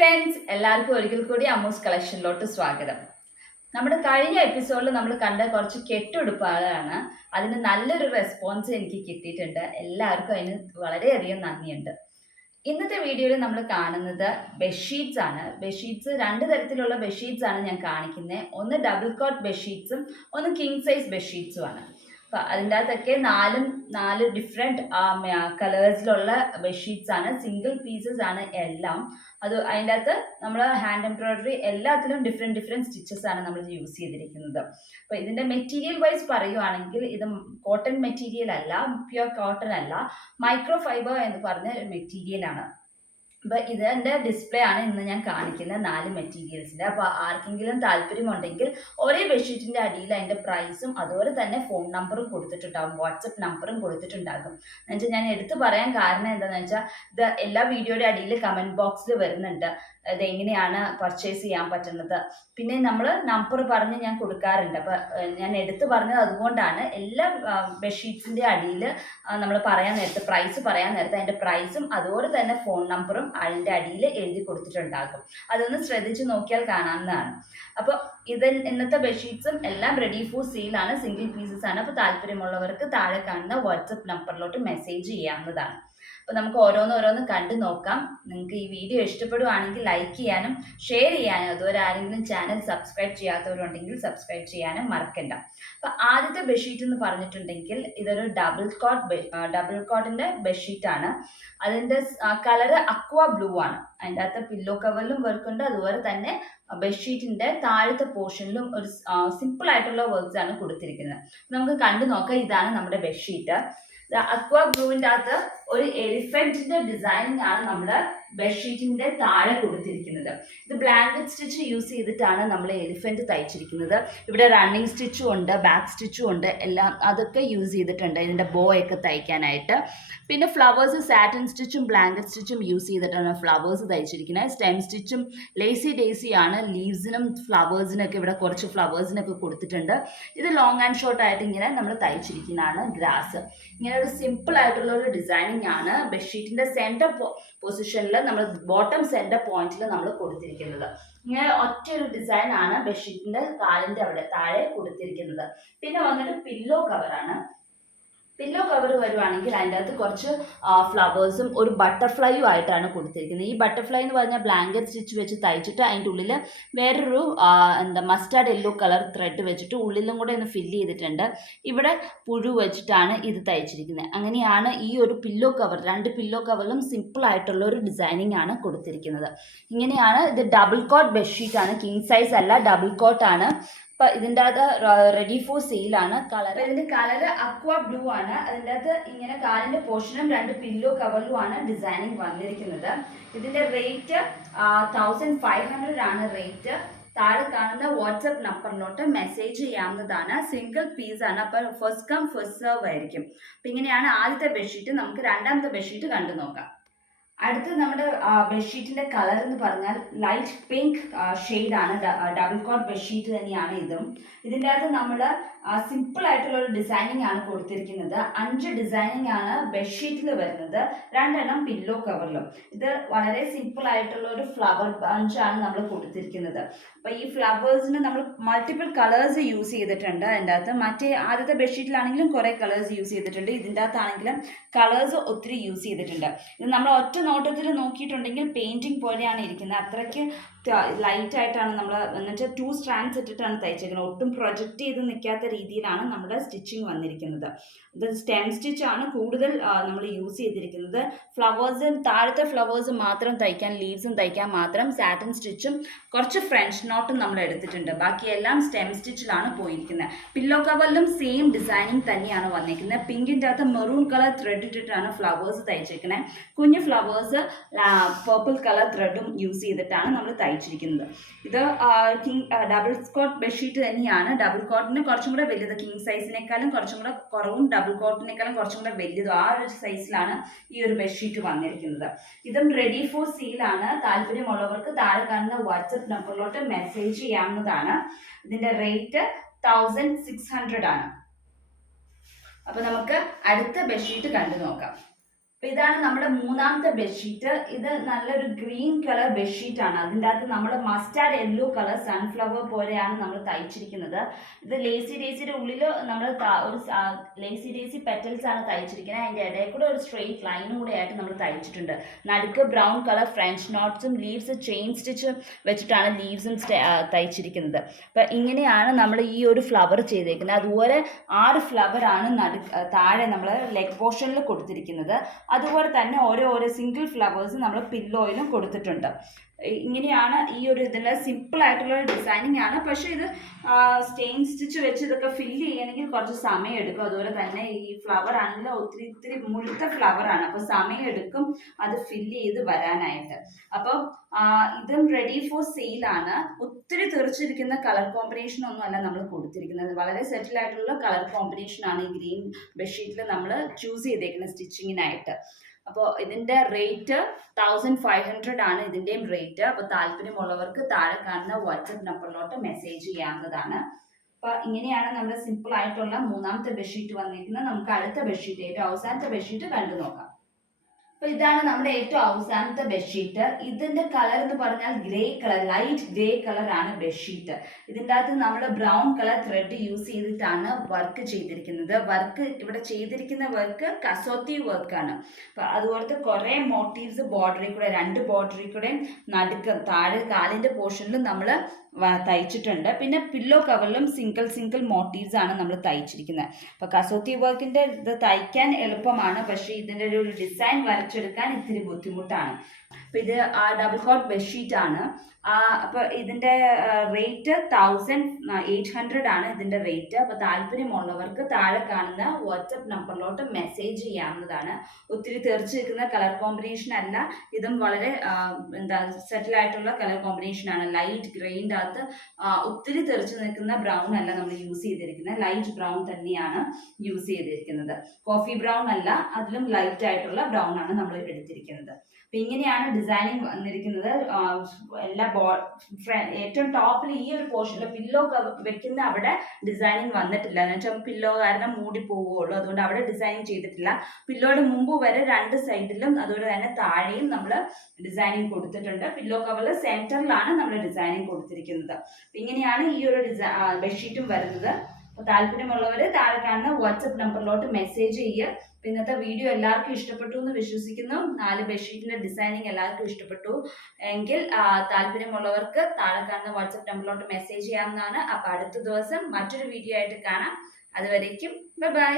Friends, എല്ലാവർക്കും ഒരിക്കൽ കൂടി അമ്മൂസ് കളക്ഷനിലോട്ട് സ്വാഗതം. നമ്മുടെ കഴിഞ്ഞ എപ്പിസോഡിൽ നമ്മൾ കണ്ട കുറച്ച് കെട്ടുടുപ്പുകളാണ്. അതിന് നല്ലൊരു റെസ്പോൺസ് എനിക്ക് കിട്ടിയിട്ടുണ്ട്. എല്ലാവർക്കും അതിന് വളരെയധികം നന്ദിയുണ്ട്. ഇന്നത്തെ വീഡിയോയിൽ നമ്മൾ കാണുന്നത് ബെഡ്ഷീറ്റ്സ് ആണ്. ബെഡ്ഷീറ്റ്സ് രണ്ട് തരത്തിലുള്ള ബെഡ്ഷീറ്റ്സ് ആണ് ഞാൻ കാണിക്കുന്നത്. ഒന്ന് ഡബിൾ കോട്ട് ബെഡ്ഷീറ്റ്സും ഒന്ന് കിങ് സൈസ് ബെഡ്ഷീറ്റ്സും ആണ്. അപ്പം അതിൻ്റെ അകത്തൊക്കെ നാല് ഡിഫറെൻറ്റ് കളേഴ്സിലുള്ള ബെഡ്ഷീറ്റ്സ് ആണ്. സിംഗിൾ പീസസ് ആണ് എല്ലാം. അതിൻ്റെ അകത്ത് നമ്മൾ ഹാൻഡ് എംബ്രോയിഡറി എല്ലാത്തിലും ഡിഫറെൻറ്റ് സ്റ്റിച്ചസ് ആണ് നമ്മൾ യൂസ് ചെയ്തിരിക്കുന്നത്. അപ്പോൾ ഇതിൻ്റെ മെറ്റീരിയൽ വൈസ് പറയുവാണെങ്കിൽ ഇത് കോട്ടൺ മെറ്റീരിയൽ അല്ല, പ്യുവർ കോട്ടൺ അല്ല, മൈക്രോ ഫൈബർ എന്ന് പറഞ്ഞ മെറ്റീരിയലാണ്. അപ്പോൾ ഇതിൻ്റെ ഡിസ്പ്ലേ ആണ് ഇന്ന് ഞാൻ കാണിക്കുന്ന 4 മെറ്റീരിയൽസിൻ്റെ. അപ്പോൾ ആർക്കെങ്കിലും താല്പര്യമുണ്ടെങ്കിൽ ഒരേ ബെഡ്ഷീറ്റിൻ്റെ അടിയിൽ അതിൻ്റെ പ്രൈസും അതുപോലെ തന്നെ ഫോൺ നമ്പറും കൊടുത്തിട്ടുണ്ടാകും, വാട്സപ്പ് നമ്പറും കൊടുത്തിട്ടുണ്ടാകും. എന്നുവെച്ചാൽ ഞാൻ എടുത്തു പറയാൻ കാരണം എന്താണെന്ന് വെച്ചാൽ ഇത് എല്ലാ വീഡിയോയുടെ അടിയിൽ കമൻറ്റ് ബോക്സിൽ വരുന്നുണ്ട് ഇതെങ്ങനെയാണ് പർച്ചേസ് ചെയ്യാൻ പറ്റുന്നത്. പിന്നെ നമ്മൾ നമ്പർ പറഞ്ഞ് ഞാൻ കൊടുക്കാറുണ്ട്. അപ്പോൾ ഞാൻ എടുത്തു പറഞ്ഞത് അതുകൊണ്ടാണ്. എല്ലാ ബെഡ്ഷീറ്റ്സിൻ്റെ അടിയിൽ നമ്മൾ പ്രൈസ് പറയാൻ നേരത്തെ അതിൻ്റെ പ്രൈസും അതുപോലെ തന്നെ ഫോൺ നമ്പറും അതിൻ്റെ അടിയിൽ എഴുതി കൊടുത്തിട്ടുണ്ടാകും. അതൊന്ന് ശ്രദ്ധിച്ച് നോക്കിയാൽ കാണാവുന്നതാണ്. അപ്പോൾ ഇന്നത്തെ ബെഡ്ഷീറ്റ്സും എല്ലാം റെഡി ഫോർ സെയിലാണ്, സിംഗിൾ പീസസ് ആണ്. അപ്പോൾ താല്പര്യമുള്ളവർക്ക് താഴെ കാണുന്ന വാട്സപ്പ് നമ്പറിലോട്ട് മെസ്സേജ് ചെയ്യാവുന്നതാണ്. അപ്പോൾ നമുക്ക് ഓരോന്ന് കണ്ടു നോക്കാം. നിങ്ങൾക്ക് ഈ വീഡിയോ ഇഷ്ടപ്പെടുവാണെങ്കിൽ ലൈക്ക് ചെയ്യാനും ഷെയർ ചെയ്യാനും, അതുപോലെ ആരെങ്കിലും ചാനൽ സബ്സ്ക്രൈബ് ചെയ്യാത്തവരുണ്ടെങ്കിൽ സബ്സ്ക്രൈബ് ചെയ്യാനും മറക്കണ്ട. അപ്പോൾ ആദ്യത്തെ ബെഡ്ഷീറ്റ് എന്ന് പറഞ്ഞിട്ടുണ്ടെങ്കിൽ ഇതൊരു ഡബിൾ കോട്ടിൻ്റെ ബെഡ്ഷീറ്റാണ്. അതിൻ്റെ കളറ് അക്വ ബ്ലൂ ആണ്. അതിൻ്റെ അകത്ത് പില്ലോ കവറിലും വർക്കുണ്ട്, അതുപോലെ തന്നെ ബെഡ്ഷീറ്റിൻ്റെ താഴത്തെ പോർഷനിലും ഒരു സിമ്പിൾ ആയിട്ടുള്ള വർക്ക്സ് ആണ് കൊടുത്തിരിക്കുന്നത്. നമുക്ക് കണ്ടു നോക്കാം. ഇതാണ് നമ്മുടെ ബെഡ്ഷീറ്റ്. അക്വ ബ്ലൂവിൻ്റെ അകത്ത് ഒരു എലിഫന്റിന്റെ ഡിസൈനിങ് ആണ് നമ്മുടെ ബെഡ്ഷീറ്റിന്റെ താഴെ കൊടുത്തിരിക്കുന്നത്. ഇത് ബ്ലാങ്കറ്റ് സ്റ്റിച്ച് യൂസ് ചെയ്തിട്ടാണ് നമ്മൾ എലിഫന്റ് തയ്ച്ചിരിക്കുന്നത്. ഇവിടെ റണ്ണിങ് സ്റ്റിച്ചും ഉണ്ട്, ബാക്ക് സ്റ്റിച്ചും ഉണ്ട്, എല്ലാം അതൊക്കെ യൂസ് ചെയ്തിട്ടുണ്ട് ഇതിന്റെ ബോ ഒക്കെ തയ്ക്കാനായിട്ട്. പിന്നെ ഫ്ലവേഴ്സ് സാറ്റിൻ സ്റ്റിച്ചും ബ്ലാങ്കറ്റ് സ്റ്റിച്ചും യൂസ് ചെയ്തിട്ടാണ് ഫ്ലവേഴ്സ് തയ്ച്ചിരിക്കുന്നത്. സ്റ്റെം സ്റ്റിച്ചും ലേസി ഡേസി ആണ്. ലീവ്സിനും ഫ്ലവേഴ്സിനൊക്കെ ഇവിടെ കുറച്ച് ഫ്ലവേഴ്സിനൊക്കെ കൊടുത്തിട്ടുണ്ട്. ഇത് ലോങ് ആൻഡ് ഷോർട്ട് ആയിട്ട് ഇങ്ങനെ നമ്മൾ തയ്ച്ചിരിക്കുന്നതാണ്. ഗ്രാസ് ഇങ്ങനെ ഒരു സിമ്പിൾ ആയിട്ടുള്ള ഒരു ഡിസൈനിങ് ആണ് ബെഡ്ഷീറ്റിന്റെ സെന്റർ പൊസിഷനിൽ നമ്മൾ ബോട്ടം സെന്റർ പോയിന്റിൽ നമ്മൾ കൊടുത്തിരിക്കുന്നത്. ഇങ്ങനെ ഒറ്റൊരു ഡിസൈൻ ആണ് ബെഡ്ഷീറ്റിന്റെ കാലിന്റെ അവിടെ താഴെ കൊടുത്തിരിക്കുന്നത്. പിന്നെ വന്നിട്ട് പില്ലോ കവറാണ്. പില്ലോ കവർ വരുവാണെങ്കിൽ അതിൻ്റെ അകത്ത് കുറച്ച് ഫ്ലവേഴ്സും ഒരു ബട്ടർഫ്ലൈയും ആയിട്ടാണ് കൊടുത്തിരിക്കുന്നത്. ഈ ബട്ടർഫ്ലൈ എന്ന് പറഞ്ഞാൽ ബ്ലാങ്കറ്റ് സ്റ്റിച്ച് വെച്ച് തയ്ച്ചിട്ട് അതിൻ്റെ ഉള്ളിൽ വേറൊരു മസ്റ്റാർഡ് യെല്ലോ കളർ ത്രെഡ് വെച്ചിട്ട് ഉള്ളിലും കൂടെ ഒന്ന് ഫില്ല് ചെയ്തിട്ടുണ്ട്. ഇവിടെ പുഴു വെച്ചിട്ടാണ് ഇത് തയ്ച്ചിരിക്കുന്നത്. അങ്ങനെയാണ് ഈ ഒരു പില്ലോ കവർ, 2 പില്ലോ കവറിലും സിമ്പിൾ ആയിട്ടുള്ള ഒരു ഡിസൈനിങ് ആണ് കൊടുത്തിരിക്കുന്നത്. ഇങ്ങനെയാണ് ഇത്. ഡബിൾ കോട്ട് ബെഡ്ഷീറ്റാണ്, കിങ് സൈസ് അല്ല, ഡബിൾ കോട്ടാണ്. അപ്പം ഇതിൻ്റെ അകത്ത് റെഡി ഫോർ സെയിലാണ്. ഇതിൻ്റെ കളർ അക്വ ബ്ലൂ ആണ്. അതിൻ്റെ അകത്ത് ഇങ്ങനെ കാലിൻ്റെ പോർഷനും 2 പില്ലോ കവറിലുമാണ് ഡിസൈനിങ് വന്നിരിക്കുന്നത്. ഇതിൻ്റെ റേറ്റ് 1500 ആണ് റേറ്റ്. താഴെ കാണുന്ന വാട്സപ്പ് നമ്പറിലോട്ട് മെസ്സേജ് ചെയ്യാവുന്നതാണ്. സിംഗിൾ പീസ് ആണ്. അപ്പോൾ ഫസ്റ്റ് കം ഫസ്റ്റ് സെർവ് ആയിരിക്കും. അപ്പം ഇങ്ങനെയാണ് ആദ്യത്തെ ബെഡ്ഷീറ്റ്. നമുക്ക് രണ്ടാമത്തെ ബെഡ്ഷീറ്റ് കണ്ടു നോക്കാം. അടുത്ത് നമ്മുടെ ബെഡ്ഷീറ്റിന്റെ കളർ എന്ന് പറഞ്ഞാൽ ലൈറ്റ് പിങ്ക് ഷെയ്ഡാണ്. ഡബിൾ കോട്ട് ബെഡ്ഷീറ്റ് തന്നെയാണ് ഇതും. ഇതിൻ്റെ അകത്ത് നമ്മൾ സിമ്പിൾ ആയിട്ടുള്ള ഒരു ഡിസൈനിങ് ആണ് കൊടുത്തിരിക്കുന്നത്. 5 ഡിസൈനിങ് ആണ് ബെഡ്ഷീറ്റിൽ വരുന്നത്, 2 പില്ലോ കവറിലും. ഇത് വളരെ സിമ്പിൾ ആയിട്ടുള്ള ഒരു ഫ്ലവർ ബഞ്ചാണ് നമ്മൾ കൊടുത്തിരിക്കുന്നത്. അപ്പോൾ ഈ ഫ്ലവേഴ്സിന് നമ്മൾ മൾട്ടിപ്പിൾ കളേഴ്സ് യൂസ് ചെയ്തിട്ടുണ്ട്. അതിൻ്റെ അകത്ത് മറ്റേ ആദ്യത്തെ ബെഡ്ഷീറ്റിലാണെങ്കിലും കുറേ കളേഴ്സ് യൂസ് ചെയ്തിട്ടുണ്ട്. ഇതിൻ്റെ അകത്താണെങ്കിലും കളേഴ്സ് ഒത്തിരി യൂസ് ചെയ്തിട്ടുണ്ട്. ഇത് നമ്മൾ ഒറ്റ നോട്ടത്തിൽ നോക്കിയിട്ടുണ്ടെങ്കിൽ പെയിന്റിങ് പോലെയാണ് ഇരിക്കുന്നത്. അത്രയ്ക്ക് ലൈറ്റ് ആയിട്ടാണ് നമ്മൾ, എന്നിട്ട് 2 സ്ട്രാൻഡ്സ് ഇട്ടിട്ടാണ് തയ്ച്ചേക്കുന്നത്. ഒട്ടും പ്രൊജക്റ്റ് ചെയ്ത് നിൽക്കാത്ത രീതിയിലാണ് നമ്മുടെ സ്റ്റിച്ചിങ് വന്നിരിക്കുന്നത്. ഇത് സ്റ്റെം സ്റ്റിച്ച് ആണ് കൂടുതൽ നമ്മൾ യൂസ് ചെയ്തിരിക്കുന്നത്. ഫ്ലവേഴ്സ്, താഴത്തെ ഫ്ലവേഴ്സ് മാത്രം തയ്ക്കാൻ, ലീവ്സും തയ്ക്കാൻ മാത്രം സാറ്റിൻ സ്റ്റിച്ചും കുറച്ച് ഫ്രഞ്ച് നോട്ടും നമ്മൾ എടുത്തിട്ടുണ്ട്. ബാക്കിയെല്ലാം സ്റ്റെം സ്റ്റിച്ചിലാണ് പോയിരിക്കുന്നത്. പില്ലോ കവറിലും സെയിം ഡിസൈനിങ് തന്നെയാണ് വന്നിരിക്കുന്നത്. പിങ്കിൻ്റെ അകത്ത് മെറൂൺ കളർ ത്രെഡ് ഇട്ടിട്ടാണ് ഫ്ലവേഴ്സ് തയ്ച്ചിരിക്കുന്നത്. കുഞ്ഞ് ഫ്ലവേഴ്സ് പർപ്പിൾ കളർ ത്രെഡും യൂസ് ചെയ്തിട്ടാണ് നമ്മൾ തയ്ച്ചിരിക്കുന്നത്. ഇത് ഡബിൾ കോട്ട് ബെഡ്ഷീറ്റ് തന്നെയാണ്. ഡബിൾ കോട്ടിന് കുറച്ചും കൂടെ വലുത്, കിങ് സൈസിനേക്കാളും കുറച്ചും കൂടെ കുറവും ഡബിൾ കോട്ടിനേക്കാളും കുറച്ചും കൂടെ വലുതും ആ ഒരു സൈസിലാണ് ഈ ഒരു ബെഡ്ഷീറ്റ് വന്നിരിക്കുന്നത്. ഇതും റെഡി ഫോർ സെയിലാണ്. താല്പര്യമുള്ളവർക്ക് താഴെ കാണുന്ന വാട്സപ്പ് നമ്പറിലോട്ട് മെസ്സേജ് ചെയ്യാവുന്നതാണ്. ഇതിന്റെ റേറ്റ് 1600 ആണ്. അപ്പൊ നമുക്ക് അടുത്ത ബെഡ്ഷീറ്റ് കണ്ടു നോക്കാം. അപ്പൊ ഇതാണ് നമ്മുടെ മൂന്നാമത്തെ ബെഡ്ഷീറ്റ്. ഇത് നല്ലൊരു ഗ്രീൻ കളർ ബെഡ്ഷീറ്റ് ആണ്. അതിൻ്റെ അകത്ത് നമ്മൾ മസ്റ്റാർഡ് യെല്ലോ കളർ സൺഫ്ലവർ പോലെയാണ് നമ്മൾ തയ്ച്ചിരിക്കുന്നത്. ഇത് ലേസി ഡേസിയുടെ ഉള്ളിൽ നമ്മൾ ഒരു ലേസി ഡേസി പെറ്റൽസ് ആണ് തയ്ച്ചിരിക്കുന്നത്. അതിൻ്റെ ഇടയിൽ കൂടെ ഒരു സ്ട്രെയിറ്റ് ലൈനും കൂടെ ആയിട്ട് നമ്മൾ തയ്ച്ചിട്ടുണ്ട്. നടുക്ക് ബ്രൗൺ കളർ ഫ്രഞ്ച് നോട്ട്സും ലീവ്സ് ചെയിൻ സ്റ്റിച്ച് വെച്ചിട്ടാണ് ലീവ്സും തയ്ച്ചിരിക്കുന്നത്. അപ്പം ഇങ്ങനെയാണ് നമ്മൾ ഈ ഒരു ഫ്ലവർ ചെയ്തേക്കുന്നത്. അതുപോലെ 6 ഫ്ലവർ ആണ് താഴെ നമ്മൾ ലെഗ് പോർഷനിൽ കൊടുത്തിരിക്കുന്നത്. അതുപോലെ തന്നെ ഓരോ സിംഗിൾ ഫ്ലവേഴ്സ് നമ്മൾ പില്ലോയിലും കൊടുത്തിട്ടുണ്ട്. ഇങ്ങനെയാണ് ഈ ഒരു ഇതിൻ്റെ സിമ്പിൾ ആയിട്ടുള്ള ഡിസൈനിങ് ആണ്. പക്ഷേ ഇത് സ്റ്റെയിൻ സ്റ്റിച്ച് വെച്ച് ഇതൊക്കെ ഫില്ല് ചെയ്യണമെങ്കിൽ കുറച്ച് സമയം എടുക്കും. അതുപോലെ തന്നെ ഈ ഫ്ലവർ ആണെങ്കിൽ ഒത്തിരി മുഴുത്ത ഫ്ലവർ ആണ്. അപ്പോൾ സമയം എടുക്കും അത് ഫില്ല് ചെയ്ത് വരാനായിട്ട്. അപ്പം ഇതും റെഡി ഫോർ സെയിലാണ്. ഒത്തിരി തെറിച്ചിരിക്കുന്ന കളർ കോമ്പിനേഷൻ ഒന്നും അല്ല നമ്മൾ കൊടുത്തിരിക്കുന്നത്. വളരെ സെറ്റിൽ ആയിട്ടുള്ള കളർ കോമ്പിനേഷൻ ആണ് ഈ ഗ്രീൻ ബെഡ്ഷീറ്റിൽ നമ്മൾ ചൂസ് ചെയ്തേക്കുന്നത് സ്റ്റിച്ചിങ്ങിനായിട്ട്. അപ്പോൾ ഇതിൻ്റെ റേറ്റ് 1500 ആണ് ഇതിൻ്റെയും റേറ്റ്. അപ്പോൾ താല്പര്യമുള്ളവർക്ക് താഴെ കാണുന്ന വാട്സപ്പ് നമ്പറിലോട്ട് മെസ്സേജ് ചെയ്യാവുന്നതാണ്. അപ്പോൾ ഇങ്ങനെയാണ് നമ്മുടെ സിമ്പിൾ ആയിട്ടുള്ള മൂന്നാമത്തെ ബെഡ്ഷീറ്റ് വന്നിരിക്കുന്നത്. നമുക്ക് അടുത്ത ബെഡ്ഷീറ്റ്, ഏറ്റവും അവസാനത്തെ ബെഡ്ഷീറ്റ് കണ്ടു നോക്കാം. അപ്പോൾ ഇതാണ് നമ്മുടെ ഏറ്റവും അവസാനത്തെ ബെഡ്ഷീറ്റ്. ഇതിൻ്റെ കളർ എന്ന് പറഞ്ഞാൽ ഗ്രേ കളർ, ലൈറ്റ് ഗ്രേ കളറാണ് ബെഡ്ഷീറ്റ്. ഇതിൻ്റെ അകത്ത് നമ്മൾ ബ്രൗൺ കളർ ത്രെഡ് യൂസ് ചെയ്തിട്ടാണ് വർക്ക് ചെയ്തിരിക്കുന്നത്. ഇവിടെ ചെയ്തിരിക്കുന്ന വർക്ക് കസോത്തി വർക്കാണ്. അപ്പോൾ അതുപോലത്തെ കുറേ മോട്ടീവ്സ് ബോർഡറിൽ കൂടെ, 2 ബോർഡറിൽ കൂടെ നടുക്ക് താഴെ കാലിൻ്റെ പോർഷനിൽ നമ്മൾ തയ്ച്ചിട്ടുണ്ട്. പിന്നെ പില്ലോ കവറിലും സിംഗിൾ മോട്ടീവ്സ് ആണ് നമ്മൾ തയ്ച്ചിരിക്കുന്നത്. അപ്പോൾ കസോത്തി വർക്കിൻ്റെ ഇത് തയ്ക്കാൻ എളുപ്പമാണ്, പക്ഷേ ഇതിൻ്റെ ഒരു ഡിസൈൻ വരച്ചെടുക്കാൻ ഇത്തിരി ബുദ്ധിമുട്ടാണ്. അപ്പോൾ ഇത് ഡബിൾ കോട്ട് ബെഡ്ഷീറ്റ് ആണ്. അപ്പോൾ ഇതിൻ്റെ റേറ്റ് 1800 ആണ് ഇതിൻ്റെ റേറ്റ്. അപ്പോൾ താല്പര്യമുള്ളവർക്ക് താഴെ കാണുന്ന വാട്സപ്പ് നമ്പറിലോട്ട് മെസ്സേജ് ചെയ്യാവുന്നതാണ്. ഒത്തിരി തെറിച്ച് നിൽക്കുന്ന കളർ കോമ്പിനേഷൻ അല്ല. ഇതും വളരെ സെറ്റിൽ ആയിട്ടുള്ള കളർ കോമ്പിനേഷൻ ആണ്. ലൈറ്റ് ഗ്രേയിൻ്റെ അകത്ത് ഒത്തിരി തെറിച്ച് നിൽക്കുന്ന ബ്രൗൺ അല്ല നമ്മൾ യൂസ് ചെയ്തിരിക്കുന്നത്. ലൈറ്റ് ബ്രൗൺ തന്നെയാണ് യൂസ് ചെയ്തിരിക്കുന്നത്. കോഫി ബ്രൗൺ അല്ല, അതിലും ലൈറ്റ് ആയിട്ടുള്ള ബ്രൗൺ ആണ് നമ്മൾ എടുത്തിരിക്കുന്നത്. അപ്പം ഇങ്ങനെയാണ് ഡിസൈനിങ് വന്നിരിക്കുന്നത്. എല്ലാ ഏറ്റവും ടോപ്പിൽ ഈ ഒരു പോർഷനിൽ പില്ലോ വെക്കുന്ന അവിടെ ഡിസൈനിങ് വന്നിട്ടില്ല. എന്ന് വെച്ചാൽ പില്ലോ കാരണം മൂടി പോവുകയുള്ളൂ. അതുകൊണ്ട് അവിടെ ഡിസൈനിങ് ചെയ്തിട്ടില്ല. പില്ലോയുടെ മുമ്പ് വരെ 2 സൈഡിലും അതുപോലെ തന്നെ താഴെയും നമ്മൾ ഡിസൈനിങ് കൊടുത്തിട്ടുണ്ട്. പില്ലോ കവറിൽ സെൻറ്ററിലാണ് നമ്മൾ ഡിസൈനിങ് കൊടുത്തിരിക്കുന്നത്. ഇങ്ങനെയാണ് ഈ ഒരു ബെഡ്ഷീറ്റും വരുന്നത്. അപ്പോൾ താല്പര്യമുള്ളവർ താഴെ കാണുന്ന വാട്സപ്പ് നമ്പറിലോട്ട് മെസ്സേജ് ചെയ്യുക. ഇന്നത്തെ വീഡിയോ എല്ലാവർക്കും ഇഷ്ടപ്പെട്ടു എന്ന് വിശ്വസിക്കുന്നു. 4 ബെഡ്ഷീറ്റിൻ്റെ ഡിസൈനിങ് എല്ലാവർക്കും ഇഷ്ടപ്പെട്ടു എങ്കിൽ താല്പര്യമുള്ളവർക്ക് താഴെ കാണുന്ന വാട്സപ്പ് നമ്പറിലോട്ട് മെസ്സേജ് ചെയ്യാവുന്നതാണ്. അപ്പോൾ അടുത്ത ദിവസം മറ്റൊരു വീഡിയോ ആയിട്ട് കാണാം. അതുവരേക്കും ബൈ.